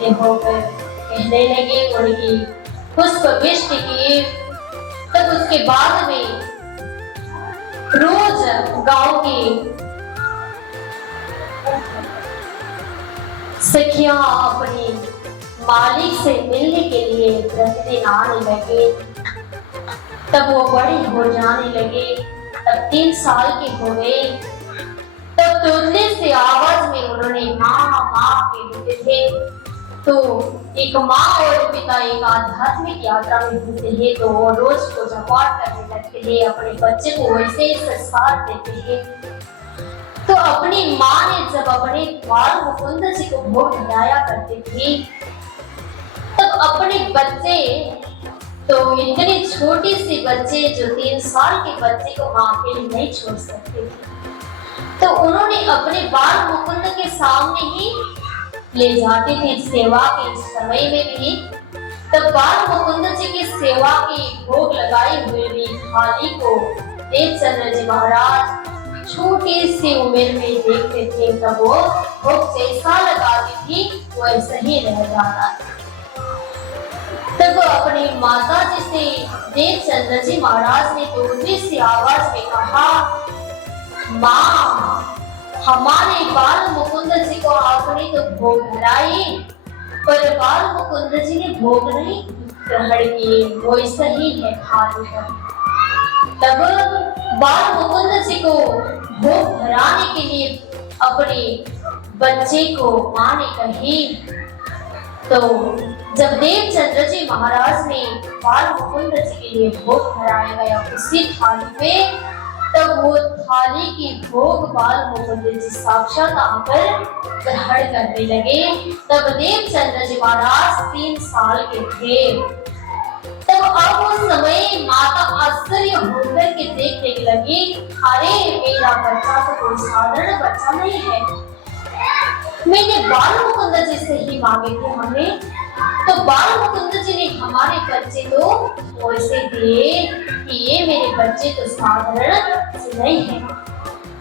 खड़े होकर कहने लगे, उनकी पुष्प वृष्टि की। तब उसके बाद में रोज गांव की सखियां अपने मालिक से मिलने के लिए प्रतिदिन आने लगे। तब वो बड़ी हो जाने लगे, तब 3 साल के हो गए। तब तोतले से आवाज में उन्होंने माँ माँ कहते थे। तो एक माँ और पिता एक आध्यात्मिक यात्रा में होते हैं, तो वो रोज पूजा पाठ करने लगते हैं, अपने बच्चे को वैसे ही संस्कार देते हैं। तो अपनी माँ ने जब अपने बाल मुकुंद जी को भोग लगाया करते थे, तब अपने बच्चे, तो इतने छोटी सी बच्चे जो 3 साल के बच्चे को माँ के लिए नहीं छोड़ सकते थे, तो उन्होंने अपने बाल मुकुंद के सामने ही ले जाते थे सेवा के समय में भी। तब बाल मुकुंद जी की सेवा की भोग लगाई हुई भी थाली को देवचंद्र जी महाराज छोटी सी उम्र में देखते थे, तब वो भोग जैसा लगाती थी वैसा ही रह जाता था। तब अपनी माता जी से देवचंद्र जी महाराज ने दूसरी सी आवाज में कहा, माँ हमारे बाल मुकुंद जी को आपने तो भोग लगाई, पर बाल मुकुंद जी ने भोग नहीं ग्रहण किए, वो सही है खाली है। तब बाल मुकुंद जी को भोग धराने के लिए अपने बच्चे को माँ ने कही। तो जब देवचंद्र जी महाराज ने बाल मुकुंद जी के लिए भोग धराया गया उसी थाली पे, तब वो थाली की भोग बाल मुकुंद जी साक्षात आकर ग्रहण करने लगे। तब देवचंद्र जी महाराज 3 साल के थे। तब अब उस समय माता आश्चर्य होकर के देखने लगी, अरे मेरा बच्चा तो कोई साधारण बच्चा नहीं है, मैंने बाल मुकुंद जी से ही मांगे थे हमें, तो बाल मुकुंद जी ने हमारे बच्चे तो वैसे दिए कि ये मेरे बच्चे तो साधारण से नहीं है।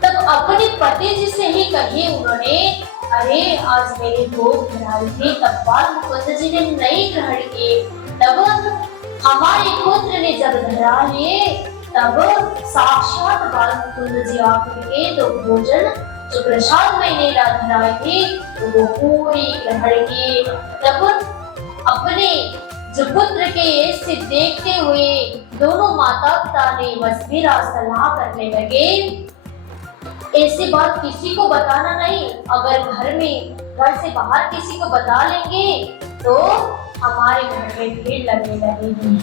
तब अपने पति जी से ही कही उन्होंने, अरे आज मेरे भोग धराई थी, तब बाल मुकुंद जी ने नहीं ग्रहण किए। तब हमारे पुत्र ने जब धरा लिए, तब साक्षात बाल मुकुंद जी आकर के तो भोजन जो प्रसाद मैंने धराई थी तो वो पूरी ग्रहण की। तब अपने जो पुत्र के ऐसे देखते हुए दोनों माता पिता ने मशविरा सलाह करने लगे, ऐसी बात किसी को बताना नहीं, अगर घर से बाहर किसी को बता लेंगे तो हमारे घर में भीड़ लगने लगेगी,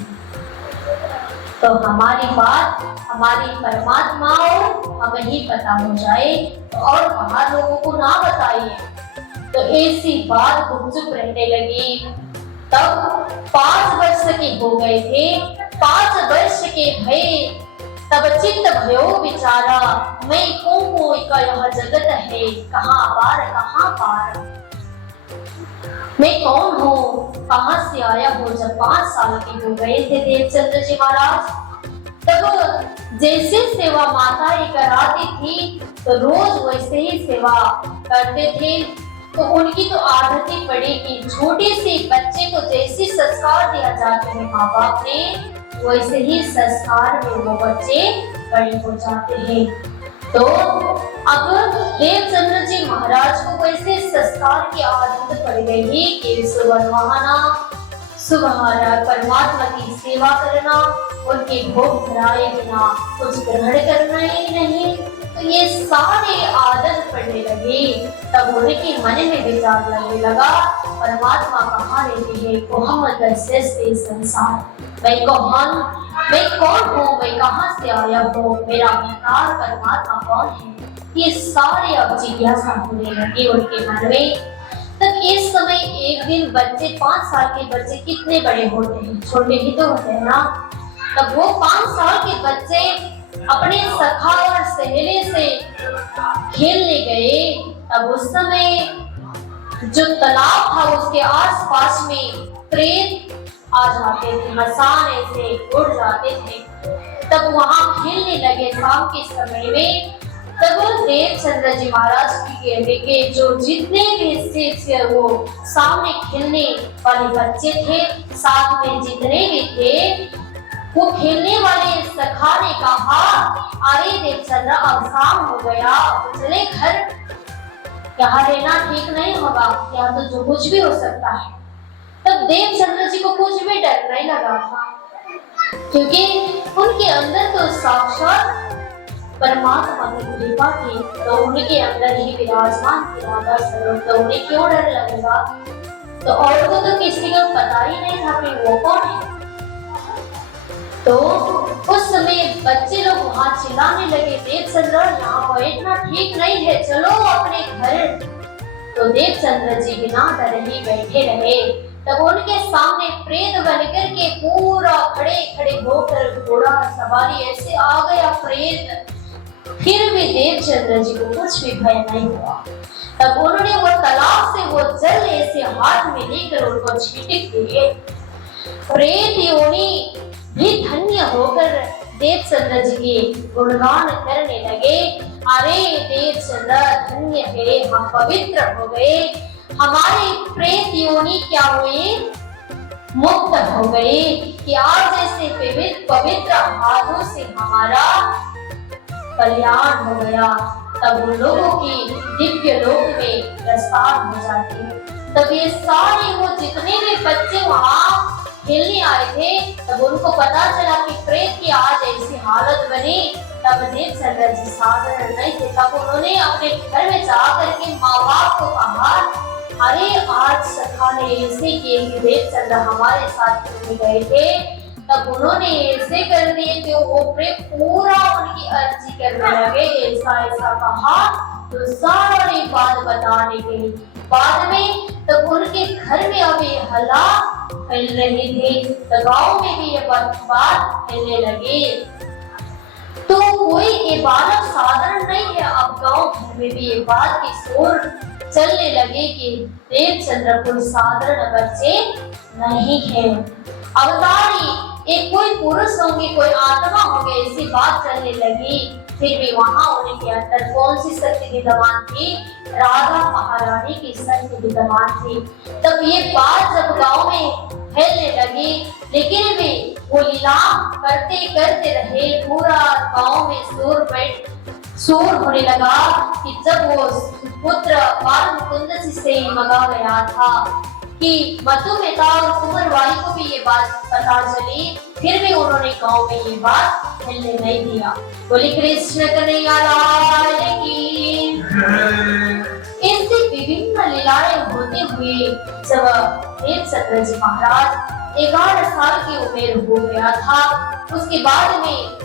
तो हमारी बात हमारी परमात्मा और हमें ही पता हो जाए, और बाहर लोगों को ना बताइए। तो ऐसी बात गुपचुप रहने लगी। तब 5 वर्ष के हो गए थे। 5 वर्ष के भय तब चित्त भयो विचारा, मैं कोई का यह जगत है, कहाँ पार मैं कौन हूँ, कहाँ से आया हूँ। जब 5 साल के हो गए थे देवचंद्र जी महाराज, तब जैसे सेवा माताएं कराती थी तो रोज वैसे ही सेवा करते थे। तो उनकी तो आदत ही पड़ी कि छोटे से बच्चे को जैसे संस्कार दिया जाते हैं माँ बाप ने, वैसे ही संस्कार में वो बच्चे बड़े हो जाते हैं। तो अब देवचंद्र जी महाराज को वैसे संस्कार की आदत पड़ गई कि सुबह नहाना, सुबह परमात्मा की सेवा करना, उनके भोग धराए बिना कुछ ग्रहण करना ही नहीं, तो ये सारे आदत पड़ने लगी। तब उनके मन में विचार लगने लगा, परमात्मा कहाँ रहते हैं, संसार, मैं कौन हूँ, मैं कहाँ से आया हूँ, मेरा अवतार परमात्मा कौन है, ये सारे अब जिज्ञासा होने लगी उनके मन में। तब इस समय एक दिन बच्चे 5 साल के बच्चे कितने बड़े होते हैं, छोटे ही तो होते हैं ना। तब वो 5 साल के बच्चे अपने सखा और सहेली से खेलने गए। तब उस समय जो तालाब था उसके आसपास में प्रेत आ जाते थे, मसान ऐसे उड़ जाते थे। तब वहां खेलने लगे। शाम के समय में तब देवचंद्र जी महाराज के जो जितने भी शिष्य वो सामने खेलने वाले बच्चे थे, साथ में जितने भी थे, वो खेलने वाले सखा ने कहा, अरे देवचंद्र अब शाम हो गया, चले घर, यहाँ रहना ठीक नहीं होगा, यहाँ तो जो कुछ भी हो सकता है। तब देवचंद्र जी को कुछ भी डर नहीं लगा था, क्योंकि उनके अंदर तो साक्षात परमात्मा की कृपा थी, तो उनके अंदर ही विराजमान थी राधा स्वरूप, तो उन्हें क्यों डर लगेगा। तो और को तो किसी को पता ही नहीं था कि वो कौन है। तो उस समय बच्चे लोग वहां चिल्लाने लगे, देवचंद्र यहाँ बैठना ठीक नहीं है, चलो अपने घर। तो देवचंद्र जी बिना डरे ही बैठे रहे। तब उनके सामने प्रेत बनकर के पूरा खड़े खड़े होकर घोड़ा सवारी ऐसे आ गया प्रेत, फिर भी देवचंद्र जी को कुछ भी भय नहीं हुआ। तब उन्होंने वो तालाब से वो जल ऐसे हाथ में लेकर उनको छिटक दिए। प्रेत योनि भी धन्य होकर देवचंद्र जी के गुणगान करने लगे, अरे देवचंद्र धन्य है, हम पवित्र हो गए, हमारे प्रेत योनि क्या हुए, मुक्त हो गए, कि आज जैसे पवित्र हाथों से हमारा कल्याण हो गया। तब उन लोगों की दिव्य लोक में प्रस्थान हो जाती है। तब ये सारे वो जितने भी बच्चे वहां खेलने आए थे, तब उनको पता चला कि प्रेत की आज ऐसी हालत बनी। तब देवचंद्र जी साधारण नहीं थे, तब उन्होंने अपने घर में जाकर के माँ बाप को कहा, अरे आज सखा ने ऐसे किए कि देवचंद्र हमारे साथ खेलने गए थे, तब उन्होंने ऐसे कर दिए कि वो प्रेत पूरा उनकी अर्जी करने लगे, ऐसा ऐसा कहा। तो सारी बात बताने के लिए बाद में तब उनके घर में अभी हल्ला फैल रही थी, तो गाँव में भी ये बात फैलने लगी। तो कोई ये बालक साधारण नहीं है, अब गाँव घर में भी ये बात की शोर चलने लगे कि देवचंद्र कोई साधारण बच्चे नहीं है, अवतारी एक कोई पुरुष होंगे, कोई आत्मा होंगे, ऐसी बात चलने लगी। फिर भी वहां उनके अंदर कौन सी शक्ति विद्यमान थी, राधा महारानी की शक्ति विद्यमान थी। तब ये बात जब गांव में फैलने लगी, लेकिन भी वो लीला करते करते रहे, पूरा गांव में शोर होने लगा कि जब वो पुत्र बाल मुकुंद जी से मंगा गया था कि मधुमेता और कुंवरबाई को भी ये बात पता चली, फिर भी उन्होंने गांव में ये बात फैलने नहीं दिया। बोली कृष्ण कन्हैया लाल की। ऐसी विभिन्न लीलाएं होते हुए जब देवचंद्र जी महाराज 11 साल की उम्र हो गया था, उसके बाद में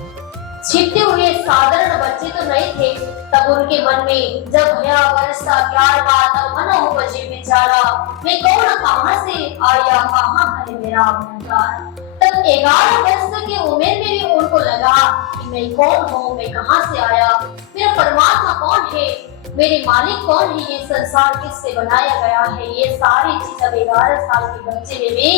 छिपते हुए साधारण बच्चे तो नहीं थे। तब उनके मन में जब भया वर्षा प्यार का तब मन उपजे बेचारा, मैं कौन कहाँ से आया, कहाँ है मेरा अहंकार। तब 11 वर्ष की उम्र में भी उनको लगा कि मैं कौन हूँ, मैं कहाँ से आया, मेरा परमात्मा कौन है, मेरे मालिक कौन है, ये संसार किससे बनाया गया है। ये सारी चीज अब 11 साल के बच्चे में भी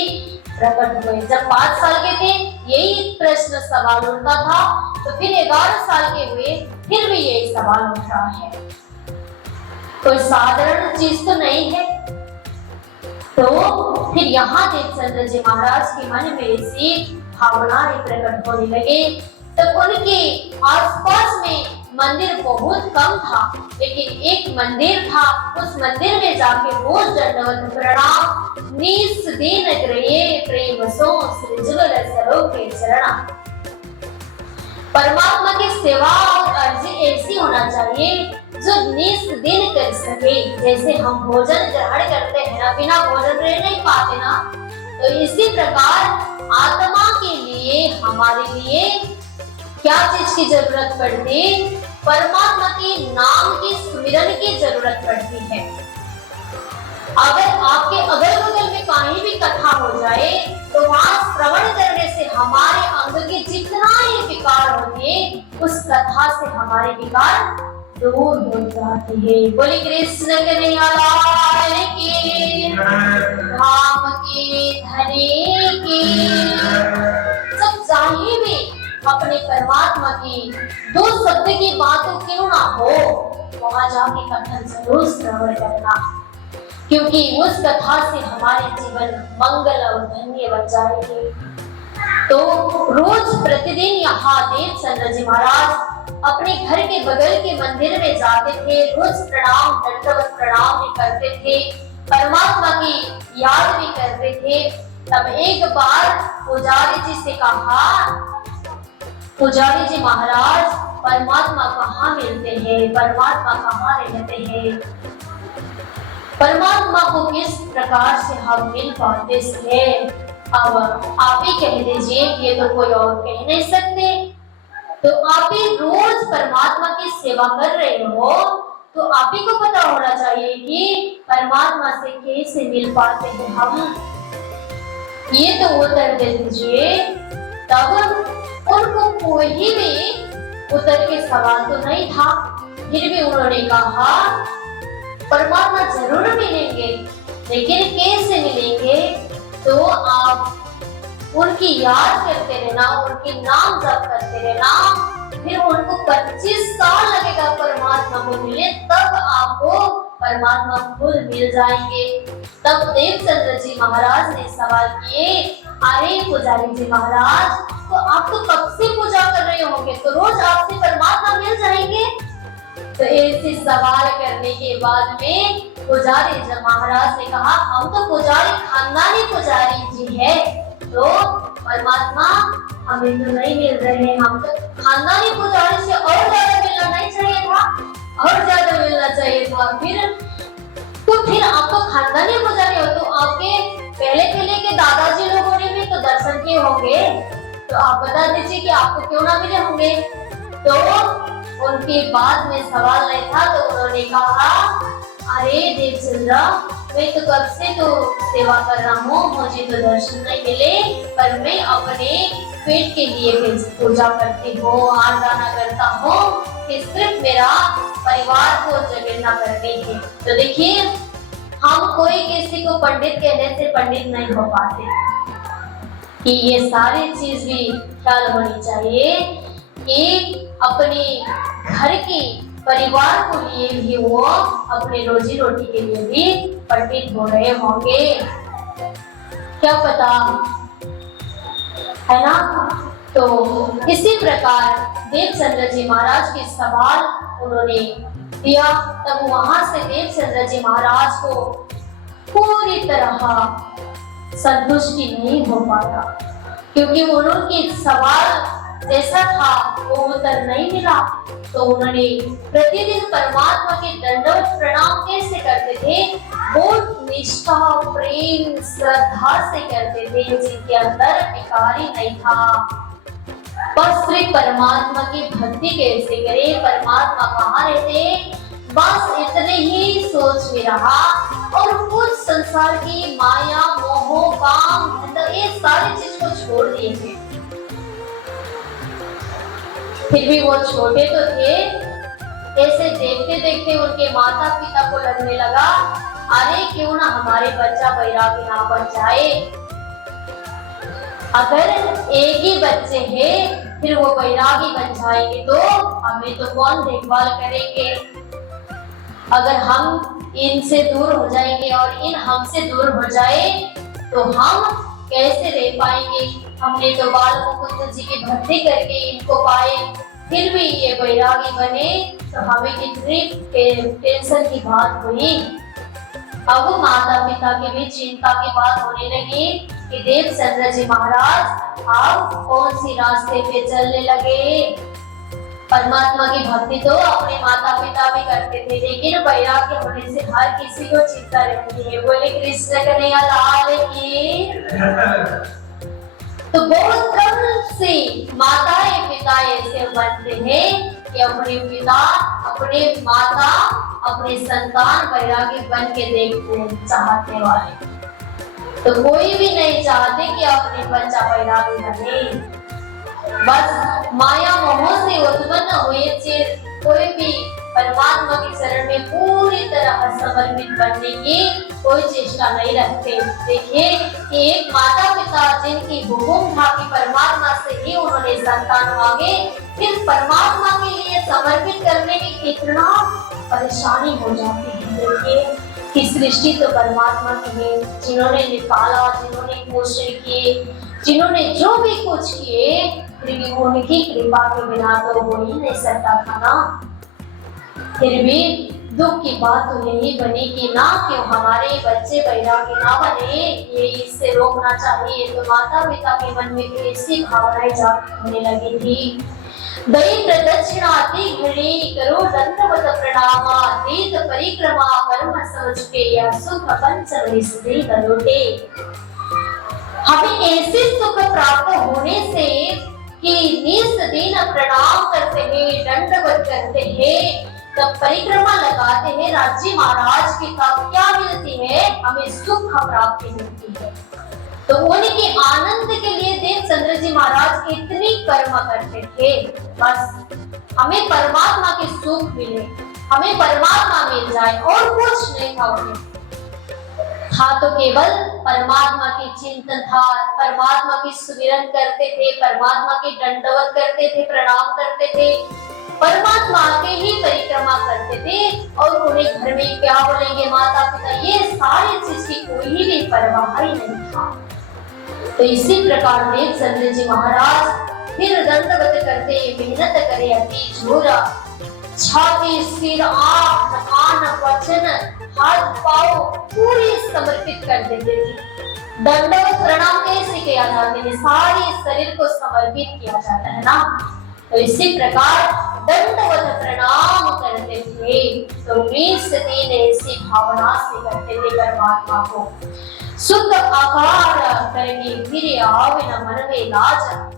प्रकट हुए। जब 5 साल के थे यही प्रश्न सवाल उठता था, तो फिर 11 साल के हुए फिर भी यही सवाल उठ रहा है। कोई साधारण चीज तो नहीं है। तो फिर यहाँ देवचंद्र जी महाराज के मन में ऐसी भावनाएं प्रकट होने लगे। तब उनके आसपास में मंदिर बहुत कम था, लेकिन एक मंदिर था, उस मंदिर में जाके रोज दंडवत प्रणाम, निस दिन गृहे प्रेम सो सृजुल सरों के चरणा। परमात्मा की सेवा और अर्जी ऐसी होना चाहिए जो निस दिन कर सके। जैसे हम भोजन ग्रहण करते हैं ना, बिना भोजन रह नहीं पाते ना, तो इसी प्रकार आत्मा के लिए हमारे लिए क्या चीज की जरूरत पड़ती, परमात्मा के नाम की स्मरण की जरूरत पड़ती है। अगर आपके अगल बगल में कहीं भी कथा हो जाए तो वहां श्रवण करने से हमारे अंग के जितना ही विकार होंगे, उस कथा से हमारे विकार दूर हो जाते हैं। बोले कृष्ण कन्हैया लाल की, धाम के धने की। सब चाहे भी अपने परमात्मा की दो शब्द की बातों क्यों ना हो, वहां जाके कथन जरूर श्रवण करना, क्योंकि उस कथा से हमारे जीवन मंगल और धन्य बन जाएंगे। तो रोज प्रतिदिन यहाँ देवचंद्र जी महाराज अपने घर के बगल के मंदिर में जाते थे, रोज प्रणाम दंडवत प्रणाम भी करते थे, परमात्मा की याद भी करते थे। तब एक बार पुजारी जी से कहा, पुजारी जी महाराज परमात्मा कहाँ मिलते हैं, परमात्मा कहाँ रहते हैं, परमात्मा को किस प्रकार से हम मिल पाते हैं? अब आप ही कह दीजिए, ये तो कोई और कह नहीं सकते। तो आप ही रोज परमात्मा की सेवा कर रहे हो, तो आप ही को पता होना चाहिए कि परमात्मा से कैसे मिल पाते हैं हम। ये तो उत्तर दे दीजिए। तब उनको कोई भी उत्तर के सवाल तो नहीं था, फिर भी उन्होंने कहा परमात्मा जरूर मिलेंगे, लेकिन कैसे मिलेंगे? तो आप उनकी याद करते रहना, उनके नाम जप करते रहना, फिर उनको 25 साल लगेगा परमात्मा को मिले, तब आपको परमात्मा खुद मिल जाएंगे। तब देवचंद्र जी महाराज ने सवाल किए, अरे पुजारी जी महाराज, तो आप तो कब से पूजा कर रहे होंगे, तो रोज आपसे परमात्मा मिल जाएंगे? तो ऐसे सवाल करने के बाद में पुजारी जी महाराज ने कहा, हम तो पुजारी खानदानी पुजारी जी है, तो परमात्मा हमें तो नहीं मिल रहे हैं, हम तो खानदानी पुजारी से और ज्यादा मिलना नहीं चाहिए था, और ज्यादा मिलना चाहिए था। फिर आप तो खानदानी पुजारी हो, तो आपके पहले के दादाजी लोगों ने भी तो दर्शन किए होंगे, तो आप बता दीजिए कि आपको क्यों ना मिले होंगे? तो उनके बाद में सवाल नहीं था, तो उन्होंने कहा, अरे देवचंद्र, मैं तो कब से तो सेवा कर रहा हूँ, मुझे तो दर्शन नहीं मिले, पर मैं अपने पेट के लिए पूजा करती हूँ, आराधना करता हूँ कि सिर्फ मेरा परिवार को जगेरना करनी है। तो देखिए, हम कोई किसी को पंडित कहने से पंडित नहीं हो पाते, कि ये सारी चीज भी ख्याल होनी चाहिए कि अपने घर के परिवार को लिए भी वो अपने रोजी रोटी के लिए भी पंडित हो रहे होंगे, क्या पता, है ना? तो इसी प्रकार देवचंद्र जी महाराज के सवाल उन्होंने दिया। तब वहां से देवचंद्र जी महाराज को पूरी तरह संतुष्टि नहीं हो पाया, क्योंकि उनके सवाल जैसा था वो उत्तर नहीं मिला। तो उन्होंने प्रतिदिन परमात्मा के दंडवत प्रणाम कैसे करते थे? वो निष्ठा, प्रेम, श्रद्धा से करते थे, जिनके अंदर विकारी नहीं था। बस सिर्फ परमात्मा की भक्ति कैसे करे, परमात्मा कहाँ रहते, बस इतने ही सोच में रहा, और कुछ संसार की माया, मोह, काम, ये सारी चीज को छोड़ दिए थे। फिर भी वो छोटे तो थे, ऐसे देखते देखते उनके माता पिता को लगने लगा, अरे क्यों ना हमारे बच्चा बैरागी ना बन जाए। अगर एक ही बच्चे हैं, फिर वो बैरागी बन जाएंगे तो हमें तो कौन देखभाल करेंगे? अगर हम इनसे दूर हो जाएंगे और इन हमसे दूर हो जाए तो हम कैसे रह पाएंगे? हमने तो बाल मुकुंद जी की भक्ति करके इनको पाए, फिर भी ये बैरागी बने, तो हमें कितनी टेंशन की बात हुई। अब माता पिता के भी चिंता की बात होने लगी कि देवचंद्र जी महाराज आप कौन सी रास्ते पे चलने लगे। परमात्मा की भक्ति तो अपने माता पिता भी करते थे, लेकिन वैराग्य होने से हर किसी को चिंता रहती है। बोले कृष्ण कन्हैया लाल की। तो बहुत कम से माताएं पिता ऐसे बनते हैं कि अपने पिता, अपने माता, अपने संतान वैरागी बन के देखते चाहते वाले। तो कोई भी नहीं चाहते कि अपने बच्चा वैरागी बने। बस माया मोह से उत्पन्न हुए चीज कोई भी परमात्मा के चरण में पूरी तरह समर्पित बनने की कोई चेष्टा नहीं रखते। देखिए कि एक माता पिता जिनकी हुकुम था कि परमात्मा से ही उन्होंने संतान मांगे, फिर परमात्मा के लिए समर्पित करने में कितना परेशानी हो जाती है। देखिए कि सृष्टि तो परमात्मा की है, जिन्होंने निकाला, जिन्होंने पोषण किए, जिन्होंने जो भी कुछ किए, फिर भी उनकी कृपा के बिना तो हो ही नहीं सकता था ना। फिर भी दुख की बात तो यही बनी कि ना क्यों हमारे बच्चे वैरागी ना बने, ये इससे रोकना चाहिए। तो माता पिता के मन में भी ऐसी भावनाएं जागृत होने लगी थी। दई प्रदक्षिणा दी घड़ी करो दंडवत प्रणामा, तीर्थ परिक्रमा कर्म समझ के या सुख पंचम विसुद्धि लौटे। हमें ऐसे सुख प्राप्त होने से कि निस दिन प्रणाम करते हैं, दंडवत करते हैं, तब परिक्रमा लगाते हैं राज्य महाराज की, तब क्या मिलती है? हमें सुख प्राप्ति मिलती है। तो उनके आनंद के लिए देवचंद्र जी महाराज इतनी कर्म करते थे, बस हमें परमात्मा के सुख मिले, हमें परमात्मा मिल जाए, और कुछ नहीं था उन्हें। हाँ तो केवल परमात्मा की चिंतन था, परमात्मा की सुमिरन करते थे, परमात्मा की दंडवत करते थे, प्रणाम करते थे, परमात्मा के ही परिक्रमा करते थे, और उन्हें घर में क्या बोलेंगे माता पिता, ये सारी चीज की कोई भी परवाह ही नहीं था। तो इसी प्रकार देवचंद्र जी महाराज फिर दंडवत करते, मेहनत करे अति झोरा, छाती सिर आंख कान वचन हाथ पांव पूरी समर्पित कर देते थे। दंडवत प्रणाम कैसे किया जाता है? सारे शरीर को समर्पित किया जाता है ना। तो इसी प्रकार दंडवत प्रणाम करते थे। तो 20 दिन ऐसी भावना से करते थे परमात्मा को। सुख आकार करके फिर आवे न मन में लाज।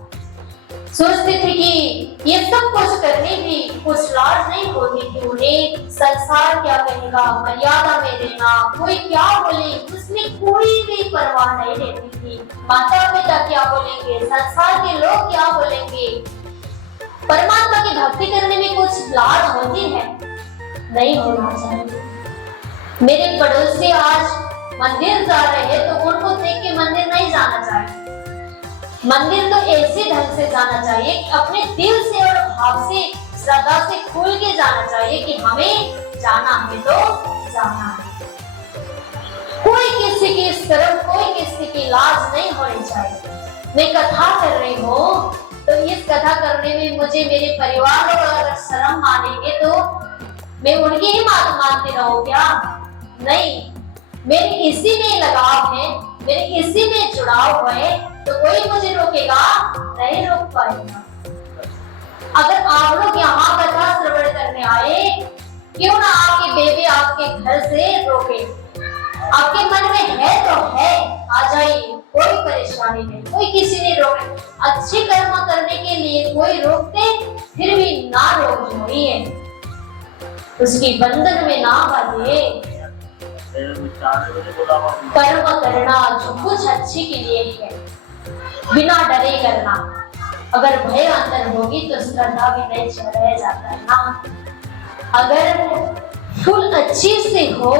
सोचते थे कि ये सब कुछ करने भी कुछ लाज नहीं होती थी उन्हें। संसार क्या कहेगा, मर्यादा में रहना, कोई क्या बोले, उसमें कोई भी परवाह नहीं रहती थी। माता पिता क्या बोलेंगे, संसार के लोग क्या बोलेंगे। परमात्मा की भक्ति करने में कुछ लाज होती है? नहीं होना चाहिए। मेरे पड़ोसी आज मंदिर जा रहे हैं तो उनको देख के मंदिर नहीं जाना चाहिए। मंदिर तो ऐसे ढंग से जाना चाहिए कि अपने दिल से और भाव से, श्रद्धा से खुल के जाना चाहिए कि हमें जाना है तो जाना है। कोई किसी की शर्म, कोई किसी की लाज नहीं होनी चाहिए। मैं कथा कर रही हूँ तो इस कथा करने में मुझे मेरे परिवार लोग अगर शर्म मानेंगे तो मैं उनकी ही बात मानती रहूं क्या? नहीं, मेरे इसी में लगाव है, मेरे इसी में जुड़ाव है, तो कोई मुझे रोकेगा नहीं, रोक पाएगा। अगर आप लोग यहाँ कथा श्रवण करने आए, क्यों ना आपके बेबी आपके घर से रोके, आपके मन में है तो है, आ जाइए, कोई परेशानी नहीं, कोई किसी ने रोके। अच्छे कर्म करने के लिए कोई रोकते, फिर भी ना रोक जोड़िए, उसकी बंधन में ना बांधिए। कर्म करना जो कुछ अच्छे के लिए है, बिना डरे करना। अगर भय अंदर होगी तो श्रद्धा भी नहीं रह जाता है ना। अगर फूल अच्छी से हो,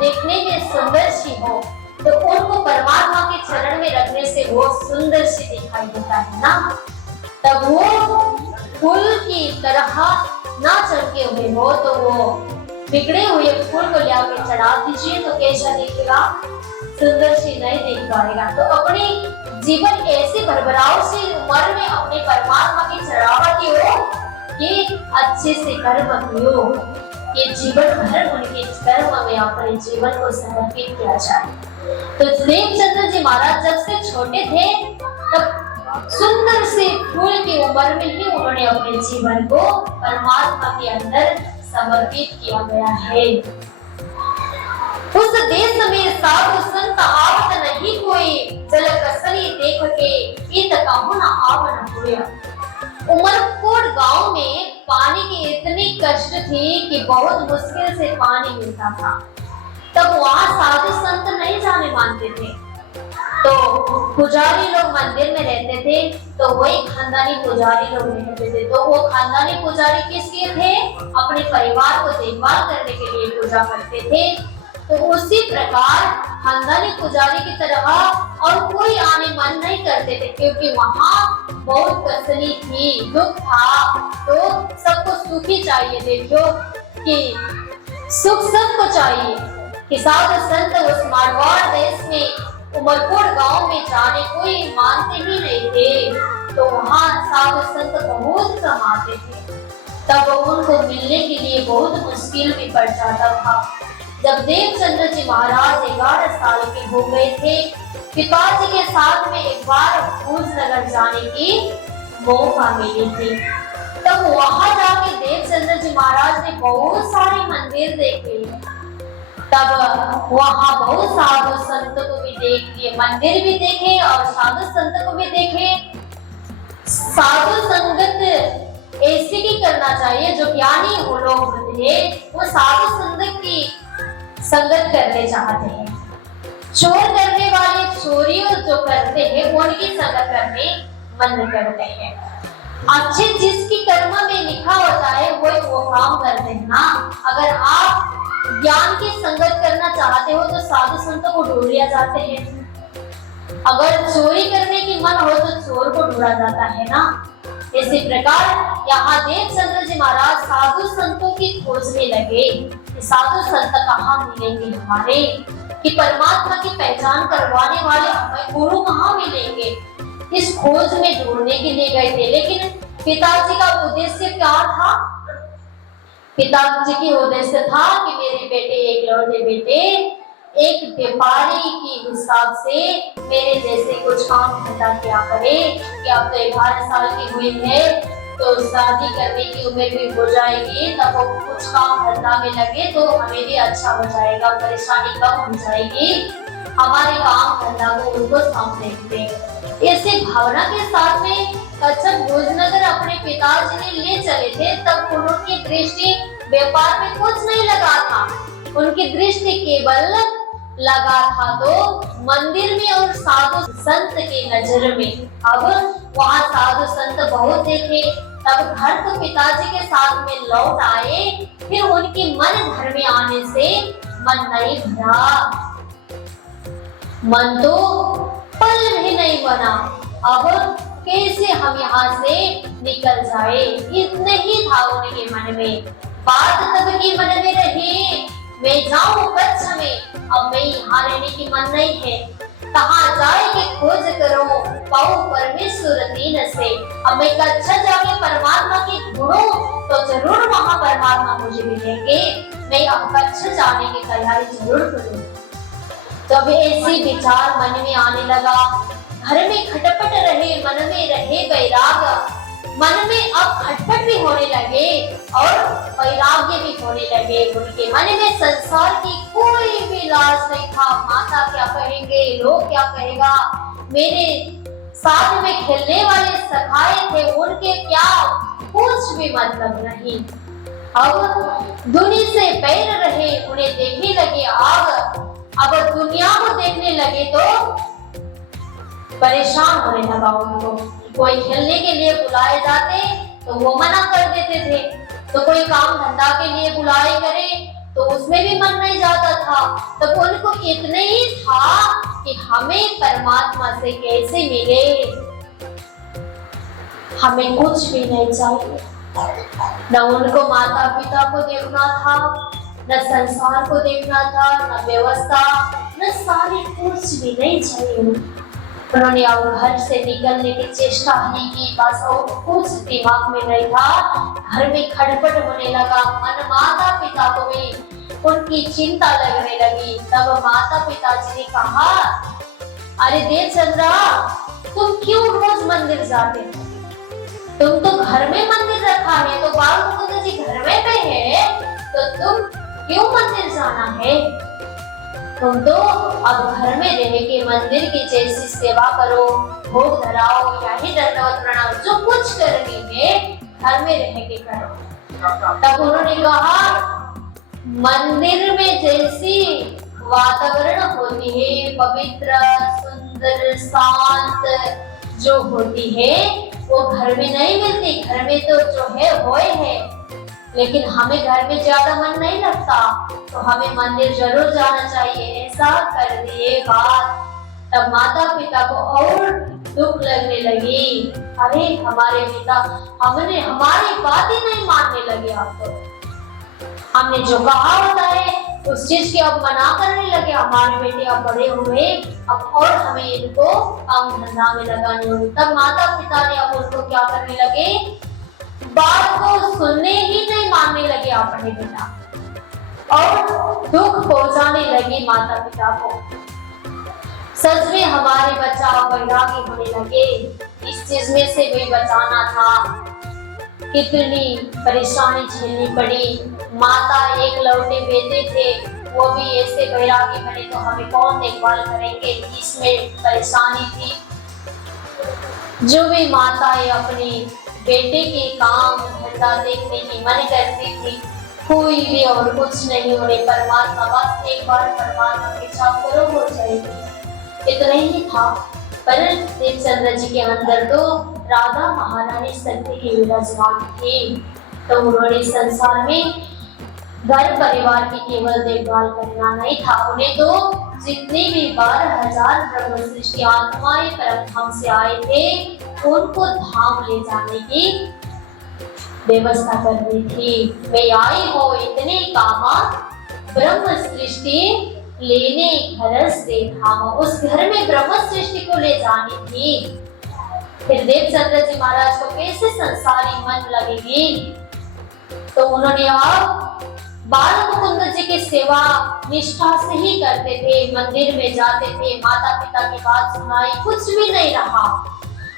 देखने में सुंदर सी हो, तो उनको परमात्मा के चरण में रखने से वो सुंदर सी दिखाई देता है ना। तब वो फूल की तरह ना चमके हुए हो तो वो बिगड़े हुए फूल को लाके चढ़ा दीजिए तो कैसा दिखेगा? सुंदर सी नहीं दिख पाएगा। तो अपनी जीवन ऐसी भरभराव सी उम्र में अपने परमात्मा की चढ़ावा की हो कि अच्छे से कर्म कियो, ये जीवन भर उनके कर्म में अपने जीवन को समर्पित किया जाए। तो देवचंद्र जी महाराज जब से छोटे थे तब सुंदर से फूल की उम्र में ही उन्होंने अपने जीवन को परमात्मा के अंदर समर्पित किया गया है। उस देश में साधु संत आवत नहीं कोई, जल कसरी देख के इत कहूं न आवन हुआ। उमरकोट गांव में पानी की इतनी कष्ट थी कि बहुत मुश्किल से पानी मिलता था। तब वहाँ साधु संत नहीं जाने मानते थे। तो पुजारी लोग मंदिर में रहते थे, तो वही खानदानी पुजारी लोग रहते थे। तो वो खानदानी पुजारी किसके थे? अपने परिवार को देखभाल करने के लिए पूजा करते थे। तो उसी प्रकार खानदानी पुजारी की तरह और कोई आने मन नहीं करते थे, क्योंकि वहाँ बहुत कसनी थी, दुख था। तो सबको सुखी चाहिए। देखो कि सुख सबको चाहिए। कि साधु संत उस मारवाड़ देश में उमरकोट गांव में जाने कोई मानते ही नहीं थे। तो वहाँ साधु संत बहुत कम आते थे। तब उनको मिलने के लिए बहुत मुश्किल भी पड़ जाता था। जब देवचंद्र जी महाराज 11 साल के हो गए थे, पिताजी के साथ में एक बार भूजनगर जाने की मौका मिली थी। तब वहां जाके देवचंद्र जी महाराज ने बहुत सारे मंदिर देखे। तब वहां बहुत साधु संत को भी देख लिए, मंदिर भी देखे और साधु संत को भी देखे। साधु संगत ऐसी की करना चाहिए, जो ज्ञानी हो लोग होते हैं वो साधु संगत की संगत करने चाहते हैं। चोर करने वाले चोरियों जो करते हैं उनकी संगत करने मन करते हैं। अच्छे जिसकी कर्म में लिखा होता है वो काम करते हैं ना। अगर आप ज्ञान की संगत करना चाहते हो तो साधु संतों को ढूंढ लिया जाते हैं। अगर चोरी करने की मन हो तो चोर को ढूंढा जाता है ना। इसी प्रकार यहाँ देवचंद्र जी महाराज साधु संतों की खोज में लगे कि साधु संत कहाँ मिलेंगे हमारे, कि परमात्मा की पहचान करवाने वाले हमें गुरु कहाँ मिलेंगे। इस खोज में ढूंढने के लिए गए थे। लेकिन पिताजी का उद्देश्य क्या था? पिताजी की उद्देश्य था कि मेरे बेटे एक लौटे बेटे एक व्यापारी के हिसाब से मेरे जैसे कुछ काम धंधा किया करे। कि अब तो 11 साल की हुई है तो शादी करने की उम्र भी हो जाएगी, तब वो कुछ काम धंधा में लगे तो हमें भी अच्छा हो जाएगा, परेशानी कम हो जाएगी, हमारे काम धंधा को उनको सौंप देंगे। ऐसी भावना के साथ में जब भोजनगर अपने पिताजी ने ले चले थे, तब उनकी दृष्टि व्यापार में कुछ नहीं लगा था। उनकी दृष्टि केवल लगा था तो मंदिर में और साधु संत के नजर में। अब वहाँ साधु संत बहुत देखे। तब घर तो पिताजी के साथ में लौट आए। फिर उनके मन घर में आने से मन नहीं भरा, मन तो पल भी नहीं बना। अब कैसे हम यहाँ से निकल जाए, इतने ही था उनके मन में। बात तब की मन में रही, मैं जाऊं कच्छ में, अब मैं यहाँ रहने की मन नहीं है। कहाँ जाए के खोज करो पाऊं परमेश्वर दीन से। अब मैं कच्छ जाके परमात्मा की ढूंढूं तो जरूर वहाँ परमात्मा मुझे मिलेंगे। मैं अब कच्छ जाने की तैयारी जरूर करूँ। तब ऐसी विचार मन में आने लगा। घर में खटपट रहे, मन में रहे वैराग। मन में अब खटपट भी होने लगे और वैराग्य भी होने लगे। उनके मन में संसार की कोई भी लाज नहीं था। माता क्या कहेंगे, लोग क्या कहेगा, मेरे साथ में खेलने वाले सखाए थे उनके क्या कुछ भी मतलब नहीं। अब दुनिया से पैर रहे, उन्हें देखने लगे आग। अब दुनिया को देखने लगे तो परेशान होने लगा उनको। कोई खेलने के लिए बुलाए जाते तो वो मना कर देते थे, तो कोई काम धंधा के लिए बुलाए करे तो उसमें भी मन नहीं जाता था। तो उनको इतने ही था कि हमें परमात्मा से कैसे मिले, हमें कुछ भी नहीं चाहिए। न उनको माता पिता को देखना था, न संसार को देखना था, न व्यवस्था, न सारी कुछ भी नहीं चाहिए। उन्होंने अब घर से निकलने की चेष्टा नहीं की, बस और कुछ दिमाग में नहीं था। घर में खटपट होने लगा, मन माता पिता को भी उनकी चिंता लगने लगी। तब माता पिताजी ने कहा, अरे देवचंद्रा, तुम क्यों रोज मंदिर जाते हो? तुम तो घर में मंदिर रखा है, तो बाल मुकुंद जी घर में पे है, तो तुम क्यों मंदिर जाना है? तुम तो अब घर में रह के मंदिर की जैसी सेवा करो, भोग धराओ, यही दंडवत प्रणाम, जो कुछ करनी है घर में रह के करो। तब उन्होंने कहा, मंदिर में जैसी वातावरण होती है, पवित्र, सुंदर, सुंदर शांत जो होती है वो घर में नहीं मिलती। घर में तो जो है वो है, लेकिन हमें घर में ज्यादा मन नहीं लगता तो हमें मंदिर जरूर जाना चाहिए। ऐसा कर दिए बात, तब माता पिता को और दुख लगने लगी। अरे हमारे पिता हमारी बात ही नहीं मानने लगे। अब तो हमने जो कहा होता है उस चीज की अब मना करने लगे। हमारे बेटे अब बड़े हुए, अब और हमें इनको काम धंधा में लगानी होगी। तब माता पिता ने अब उनको क्या करने लगे, बात को सुनने ही नहीं मानने लगे अपने पिता, और दुख पहुंचाने लगे माता पिता को। सच में हमारे बच्चा वैरागी होने लगे। इस चीज में से भी बचाना था, कितनी परेशानी झेलनी पड़ी। माता एक लौटे बेटे थे, वो भी ऐसे वैरागी बने तो हमें कौन देखभाल करेंगे, इसमें परेशानी थी। जो भी माताएं अपने बेटे के काम धंधा देखने की मन करती थी, कोई भी और कुछ नहीं, उन्हें परमात्मा बस एक बार परमात्मा की इच्छा करो हो जाएगी, इतना ही था। पर देवचंद्र जी के अंदर तो राधा महारानी सत्य की विराजमान थी, तो उन्होंने संसार में घर परिवार की केवल देखभाल करना नहीं था, उन्हें तो जितने भी 12,000 ब्रह्म सृष्टि आत्माएं परमधाम से आए थे उनको धाम ले जाने की व्यवस्था करनी थी। मैं आई हो इतने कामा ब्रह्म सृष्टि लेने घर से धाम, उस घर में ब्रह्म सृष्टि को ले जानी थी। फिर देवचंद्र जी महाराज को कैसे संसारी मन लगेगी, तो उन्होंने अब बाल मुकुंद जी की सेवा निष्ठा से ही करते थे, मंदिर में जाते थे, माता पिता की बात सुनाई, कुछ भी नहीं रहा।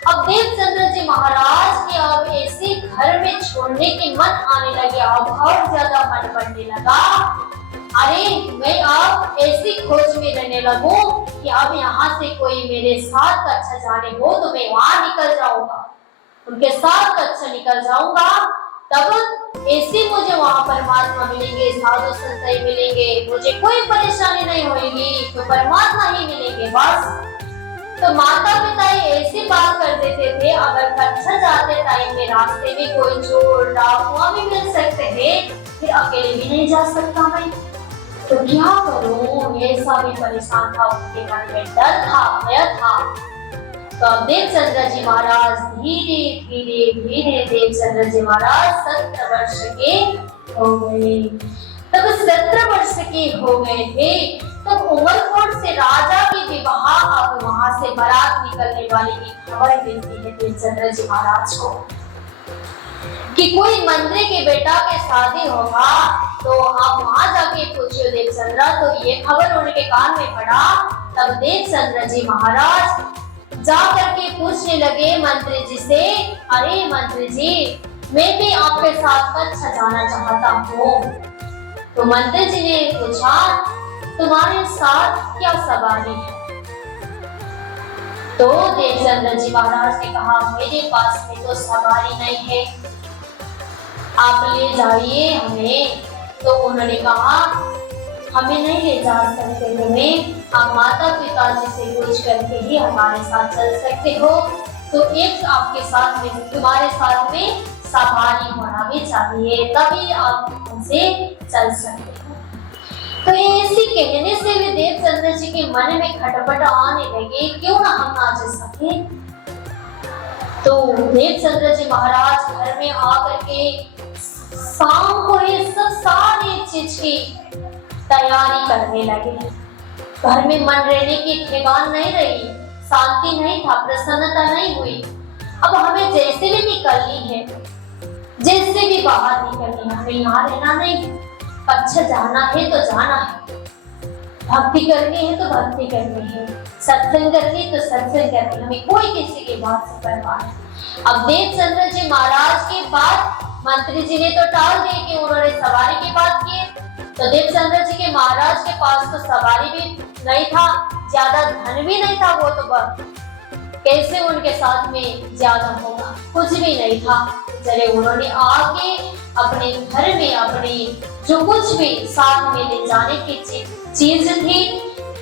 अब देवचंद्र जी महाराज के अब ऐसे घर में छोड़ने के मन आने लगे, अब और ज्यादा मन बढ़ने लगा। अरे मैं अब ऐसी खोज में रहने लगूं कि अब यहाँ से कोई मेरे साथ अच्छा जाने हो तो मैं वहां निकल जाऊंगा, उनके साथ अच्छा निकल जाऊंगा, तब ऐसे मुझे वहां परमात्मा मिलेंगे, साधु संत मिलेंगे, मुझे कोई परेशानी नहीं होगी, तो परमात्मा ही मिलेंगे बस। तो माता पिता ऐसी बात कर देते थे, अगर कच्चा जाते टाइम में रास्ते में कोई चोर डाकुआ भी मिल सकते थे, फिर अकेले भी नहीं जा सकता मैं, तो क्या करूं, ऐसा भी परेशान था, उनके मन में डर था, भय था। तो अब देवचंद्र जी महाराज धीरे धीरे धीरे देवचंद्र जी महाराज 17 वर्ष के हो गए। तब 17 वर्ष के हो गए थे, तब उमरकोट से राजा की विवाह, अब वहां से बारात निकलने वाली की खबर मिलती है देवचंद्र जी महाराज को कि कोई मंत्री के बेटा के शादी होगा, तो आप वहां जाके पूछिए देवचंद्र। तो ये खबर उनके कान में पड़ा। तब देवचंद्र जी महाराज जा करके पूछने लगे मंत्री जी से, अरे मंत्री जी मैं भी आपके साथ कच्छ जाना चाहता हूँ। तो मंत्री जी ने पूछा, तुम्हारे साथ क्या सवारी है? तो देवचंद्र जी महाराज ने कहा, मेरे पास में तो सवारी नहीं है, आप ले जाइए हमें। तो उन्होंने कहा, हमें नहीं ले जा सकते तुम्हें, आप माता पिता जी से पूछ करके ही हमारे साथ चल सकते हो, तो एक आपके साथ में, तुम्हारे साथ में सवारी होना भी चाहिए, तभी आप हमसे चल सकते हो। तो ऐसी कहने से भी देवचंद्र जी के मन में खटपट आने लगे, क्यों ना हम ना जा सके। तो देवचंद्र जी महाराज घर में आकर के शाम को ये सब सारी चीज की तैयारी करने लगे। घर में मन रहने की ठिकान नहीं रही, शांति नहीं था, प्रसन्नता नहीं हुई। अब हमें जैसे भी निकलनी है, जैसे भी बाहर निकलनी है, हमें यहाँ रहना नहीं, अच्छा जाना है तो जाना है, भक्ति करनी है तो भक्ति करनी है, सत्संग करनी तो सत्संग करनी, हमें कोई किसी की बात से परवाह नहीं। अब देवचंद्र जी महाराज की बात मंत्री जी ने तो टाल दी कि उन्होंने सवारी की बात की, तो देवचंद्र जी के महाराज के पास तो सवारी भी नहीं था, ज्यादा धन भी नहीं था, वो तो कैसे उनके साथ में ज्यादा होगा, कुछ भी नहीं था। चले उन्होंने आके अपने घर में अपने जो कुछ भी साथ में ले जाने की चीज थी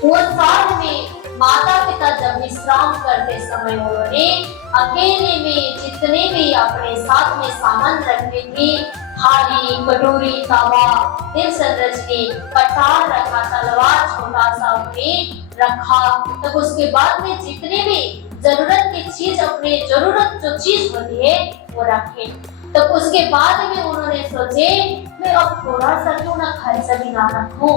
वो साथ में माता पिता जब विश्राम करते समय उन्होंने अकेले में जितने भी अपने साथ में सामान रखते थे, थाली, कटोरी, तवा, तिल संरचनी, कटार रखा, तलवार छोटा सा उन्होंने रखा। तब उसके बाद में जितने भी जरूरत की चीज, अपने जरूरत जो चीज होती है वो रखे। तब उसके बाद में उन्होंने सोचे मैं अब थोड़ा सा क्यों ना खर्च भी ना रखूं,